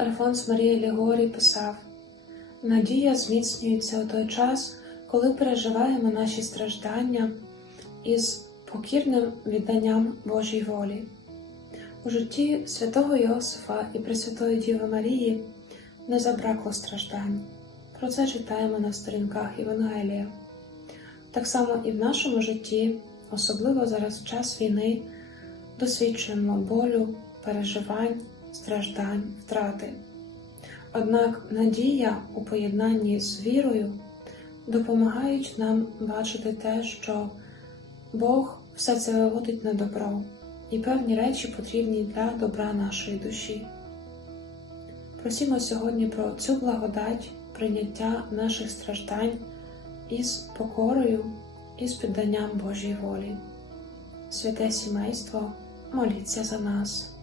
Альфонс Марія Лігорій писав: Надія зміцнюється у той час, коли переживаємо наші страждання із покірним відданням Божій волі. У житті святого Йосифа і Пресвятої Діви Марії не забракло страждань. Про це читаємо на сторінках Євангелія. Так само і в нашому житті, особливо зараз в час війни, досвідчуємо болю, переживань, страждань, втрати. Однак надія у поєднанні з вірою допомагають нам бачити те, що Бог все це виводить на добро, і певні речі потрібні для добра нашої душі. Просімо сьогодні про цю благодать, прийняття наших страждань із покорою і з підданням Божій волі. Святе сімейство, моліться за нас.